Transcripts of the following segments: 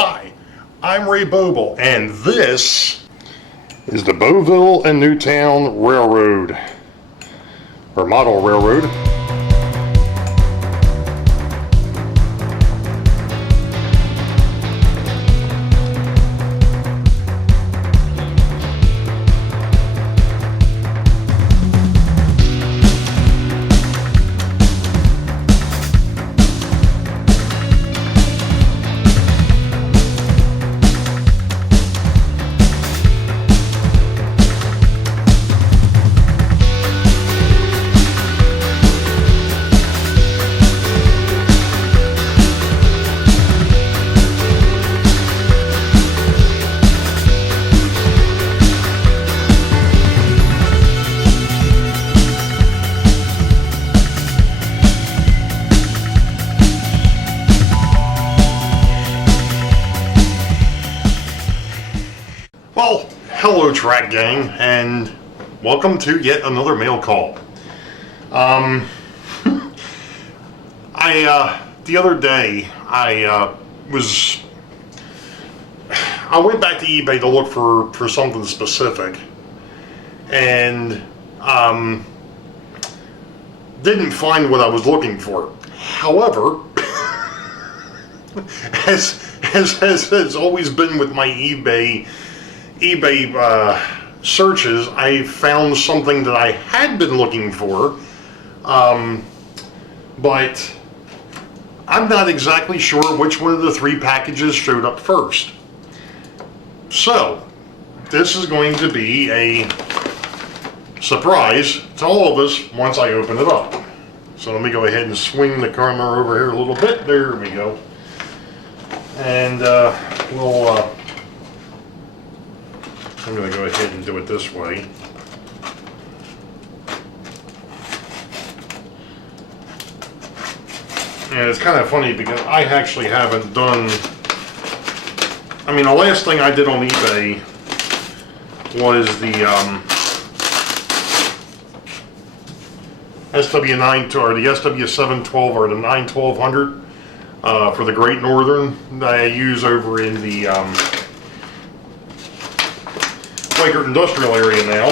Hi, I'm Ray Boeville, and this is the Boeville and Newtown Railroad, or Model Railroad. Well, hello Track Gang, and welcome to yet another mail call. The other day, I went back to eBay to look for something specific, and didn't find what I was looking for. However, as has always been with my eBay searches, I found something that I had been looking for, but I'm not exactly sure which one of the three packages showed up first. So, this is going to be a surprise to all of us once I open it up. So let me go ahead and swing the camera over here a little bit. There we go. And I'm going to go ahead and do it this way. And it's kind of funny because I actually haven't done... I mean, the last thing I did on eBay was the SW9 or the SW712 or the 91200 for the Great Northern that I use over in the Quaker Industrial area now.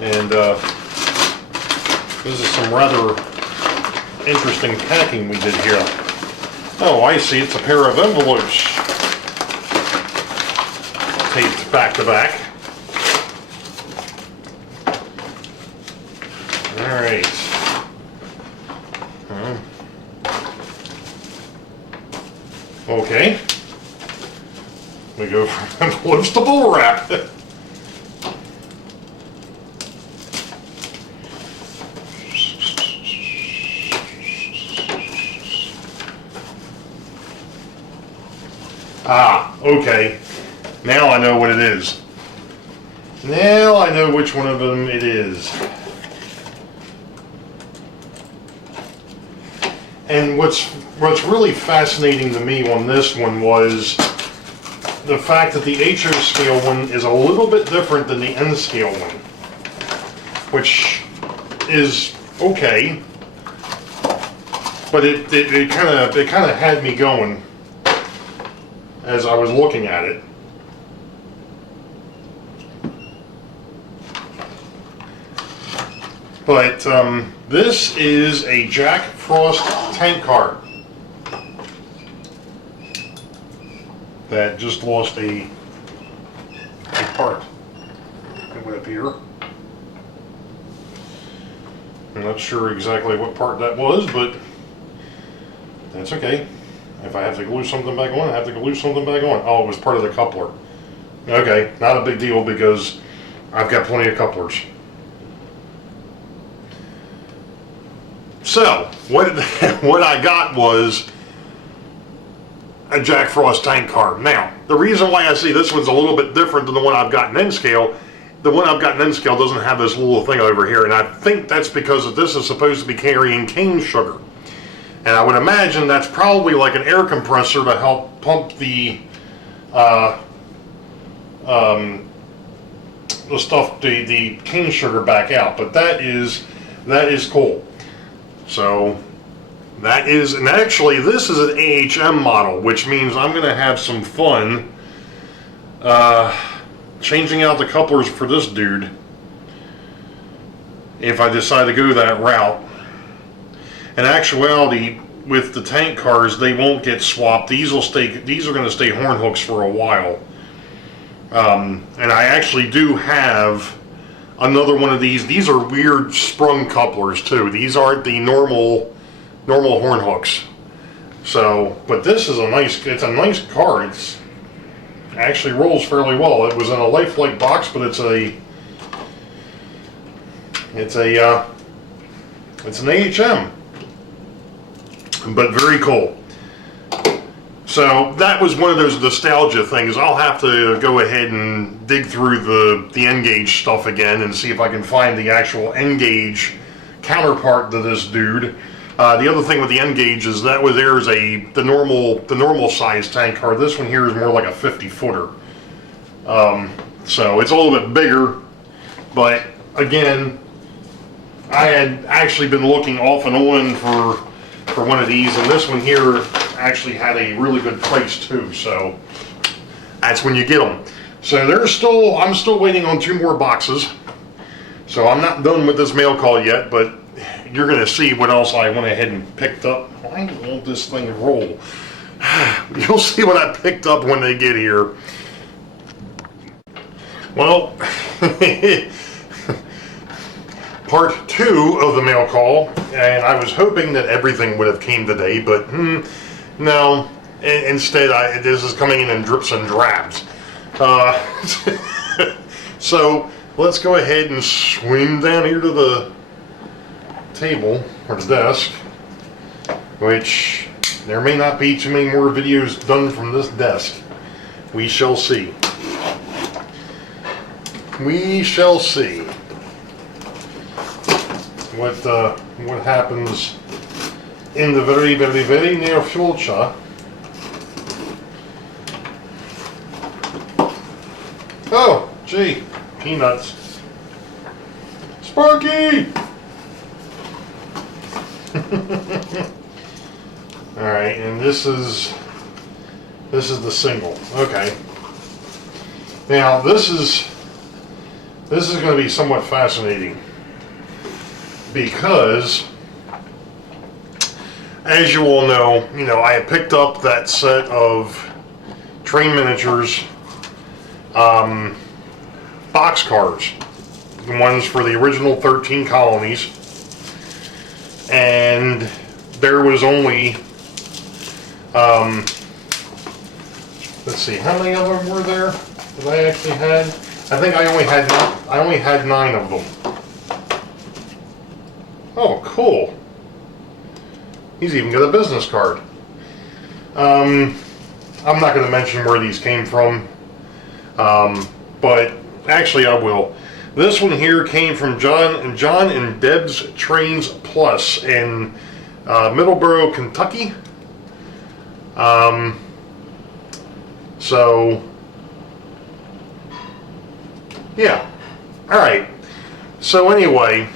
And this is some rather interesting packing we did here. Oh, I see, it's a pair of envelopes taped back to back. Alright. Okay. We go from envelopes to bubble wrap. Okay. Now I know what it is. Now I know which one of them it is. And what's really fascinating to me on this one was the fact that the HO scale one is a little bit different than the N scale one, which is okay, but it kind of had me going as I was looking at it. But this is a Jack Frost tank car that just lost a part. It went up here. I'm not sure exactly what part that was, but that's okay. If I have to glue something back on, I have to glue something back on. Oh, it was part of the coupler. Okay, not a big deal because I've got plenty of couplers. So, what I got was a Jack Frost tank car. Now, the reason why I see this one's a little bit different than the one I've got in N-scale, the one I've got in N-scale doesn't have this little thing over here, and I think that's because this is supposed to be carrying cane sugar. And I would imagine that's probably like an air compressor to help pump the cane sugar back out. But that is cool. So That is, and actually this is an AHM model, which means I'm going to have some fun changing out the couplers for this dude if I decide to go that route. In actuality, with the tank cars, they won't get swapped. These are going to stay horn hooks for a while. And I actually do have another one of these. These are weird sprung couplers too. These aren't the normal horn hooks. So, but this is it's a nice car. It actually rolls fairly well. It was in a lifelike box, but it's an AHM. But very cool. So that was one of those nostalgia things. I'll have to go ahead and dig through the N-Gage stuff again and see if I can find the actual N-Gage counterpart to this dude. The other thing with the N-Gage is that there's the normal size tank car. This one here is more like a 50-footer. So it's a little bit bigger, but again, I had actually been looking off and on for one of these, and this one here actually had a really good price too, so that's when you get them. So I'm still waiting on 2 more boxes, so I'm not done with this mail call yet, but you're going to see what else I went ahead and picked up. Why won't this thing roll? You'll see what I picked up when they get here. Well, part 2 of the mail call, and I was hoping that everything would have came today, but no. Instead, this is coming in drips and drabs. So let's go ahead and swing down here to the table or the desk, which there may not be too many more videos done from this desk. We shall see. We shall see what happens in the very, very, very near future. Oh, gee, peanuts. Sparky! Alright, and this is the single. Okay. Now this is going to be somewhat fascinating, because as you all know, I had picked up that set of Train Miniatures box cars, the ones for the original 13 colonies, and there was only let's see, how many of them were there that I actually had? I think I only had 9 of them. Oh, cool. He's even got a business card. I'm not going to mention where these came from, but actually I will. This one here came from John and Deb's Trains Plus in Middleborough, Kentucky. So, yeah. Alright. So anyway,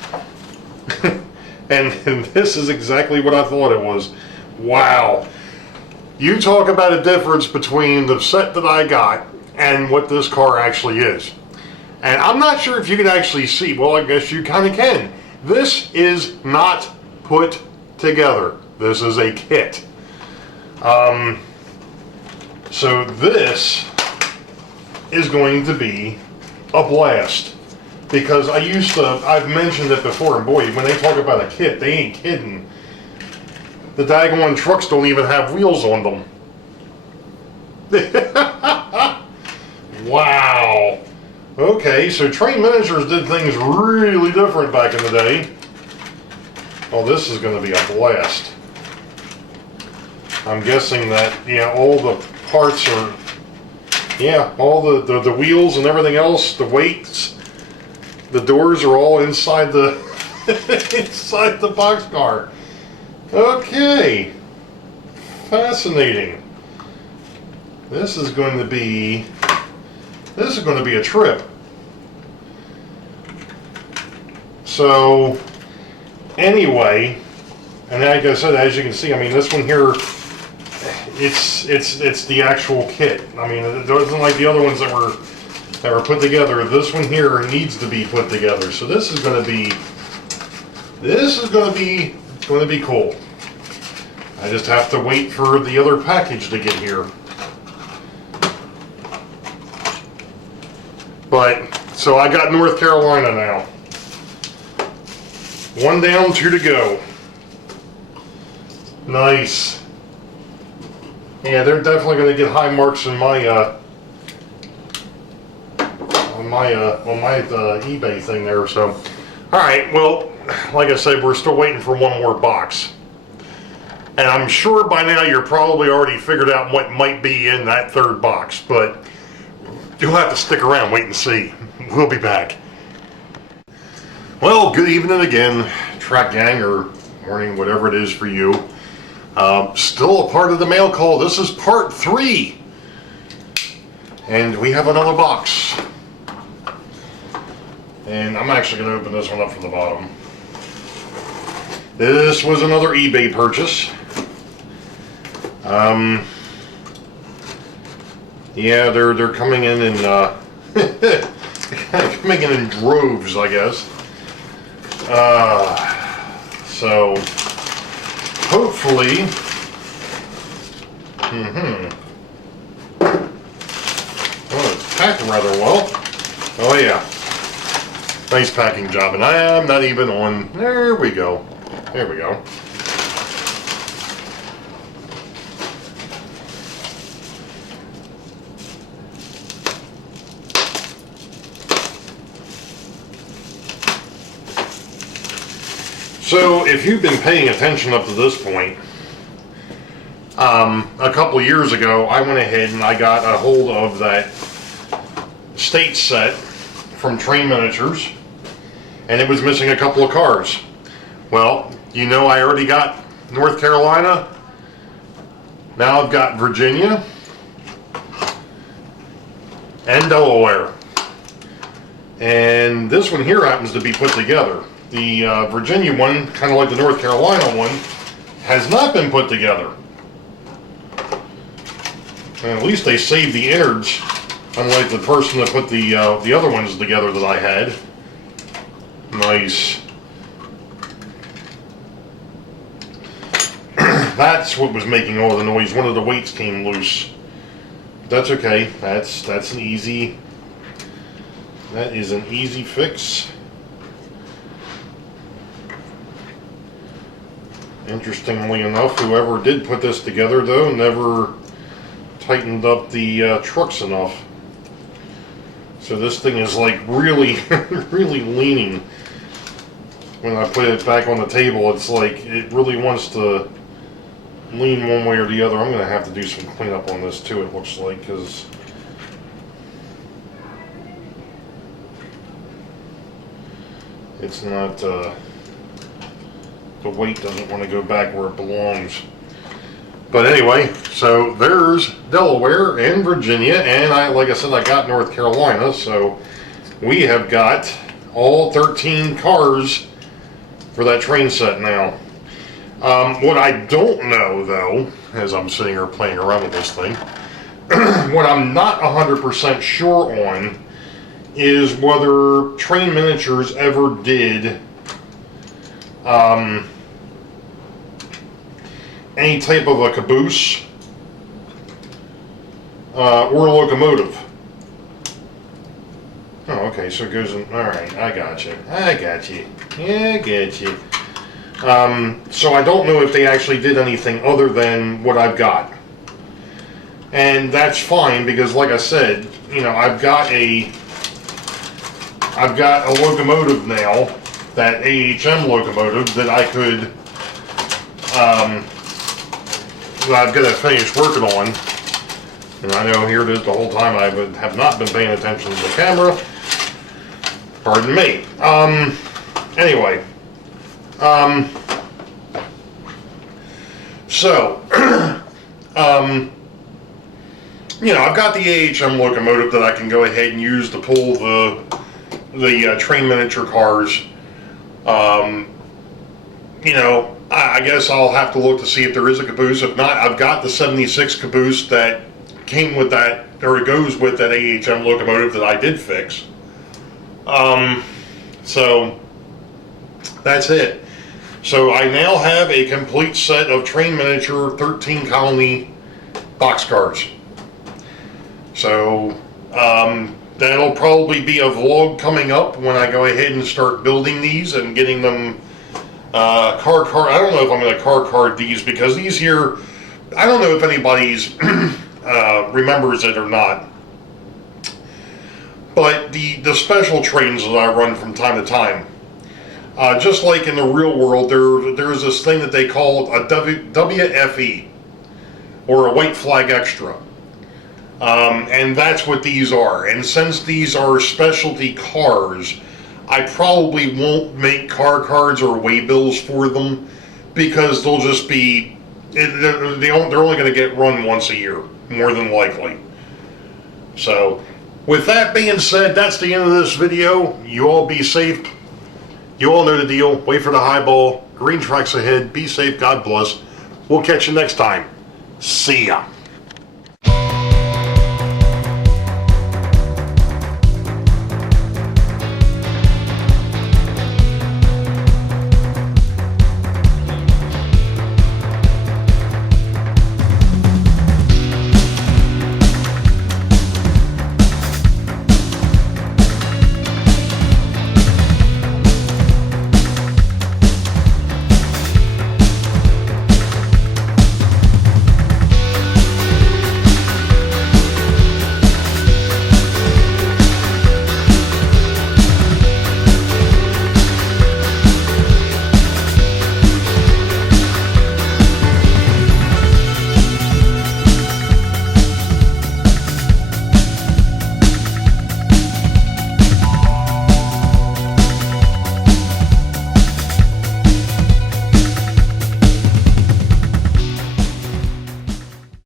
and this is exactly what I thought it was. Wow. You talk about a difference between the set that I got and what this car actually is. And I'm not sure if you can actually see. Well, I guess you kind of can. This is not put together. This is a kit. So this is going to be a blast. Because I've mentioned it before, and boy, when they talk about a kit, they ain't kidding. The daggone trucks don't even have wheels on them. Wow. Okay, so Train Miniatures did things really different back in the day. Oh, this is going to be a blast. I'm guessing that, all the parts are, all the wheels and everything else, the weights, the doors are all inside the inside the boxcar. Okay, fascinating. This is going to be a trip. So anyway, And like I said, as you can see, I mean, this one here, it's the actual kit. I mean, it wasn't like the other ones that were put together. This one here needs to be put together. So this is going to be cool. I just have to wait for the other package to get here. But so I got North Carolina now. 1 down, 2 to go. Nice. Yeah, they're definitely going to get high marks in my on my eBay thing there. So, all right. Well, like I said, we're still waiting for one more box, and I'm sure by now you're probably already figured out what might be in that third box. But you'll have to stick around, wait and see. We'll be back. Well, good evening again, Track Gang, or morning, whatever it is for you. Still a part of the mail call. This is part 3. And we have another box. And I'm actually going to open this one up from the bottom. This was another eBay purchase. Yeah, they're coming in coming in droves, I guess. So hopefully, oh, it's packed rather well. Oh yeah, nice packing job, and I am not even on. There we go. There we go. So, if you've been paying attention up to this point, a couple of years ago, I went ahead and I got a hold of that state set from Train Miniatures, and it was missing a couple of cars. Well, you know, I already got North Carolina. Now I've got Virginia and Delaware. And this one here happens to be put together. The Virginia one, kind of like the North Carolina one, has not been put together. And at least they saved the innards, unlike the person that put the other ones together that I had. Nice. That's what was making all the noise. One of the weights came loose. That's okay. That's an easy. That is an easy fix. Interestingly enough, whoever did put this together, though, never tightened up the trucks enough. So this thing is like really, really leaning. When I put it back on the table, it's like it really wants to lean one way or the other. I'm going to have to do some cleanup on this too, it looks like, because it's not, the weight doesn't want to go back where it belongs. But anyway, so there's Delaware and Virginia, and like I said, I got North Carolina, so we have got all 13 cars for that train set now. What I don't know, though, as I'm sitting here playing around with this thing, what I'm not 100% sure on is whether Train Miniatures ever did any type of a caboose or locomotive. Oh, okay, so it goes in. Alright, I got you. Yeah, I get you. So I don't know if they actually did anything other than what I've got. And that's fine, because like I said, you know, I've got a locomotive now, that AHM locomotive that I could, that I've got to finish working on. And I know here it is the whole time I have not been paying attention to the camera. Pardon me. Anyway. So, you know, I've got the AHM locomotive that I can go ahead and use to pull the train miniature cars. You know, I guess I'll have to look to see if there is a caboose. If not, I've got the 76 caboose that came with that, or it goes with that AHM locomotive that I did fix. So that's it. So I now have a complete set of Train Miniature 13 colony boxcars. So that'll probably be a vlog coming up when I go ahead and start building these and getting them I don't know if I'm going to card these, because these here, I don't know if anybody's remembers it or not. But the special trains that I run from time to time, just like in the real world, there's this thing that they call a WFE, or a white flag extra. And that's what these are. And since these are specialty cars, I probably won't make car cards or waybills for them, because they'll just be, they're only going to get run once a year, more than likely. So, with that being said, that's the end of this video. You all be safe. You all know the deal. Wait for the highball. Green tracks ahead. Be safe. God bless. We'll catch you next time. See ya.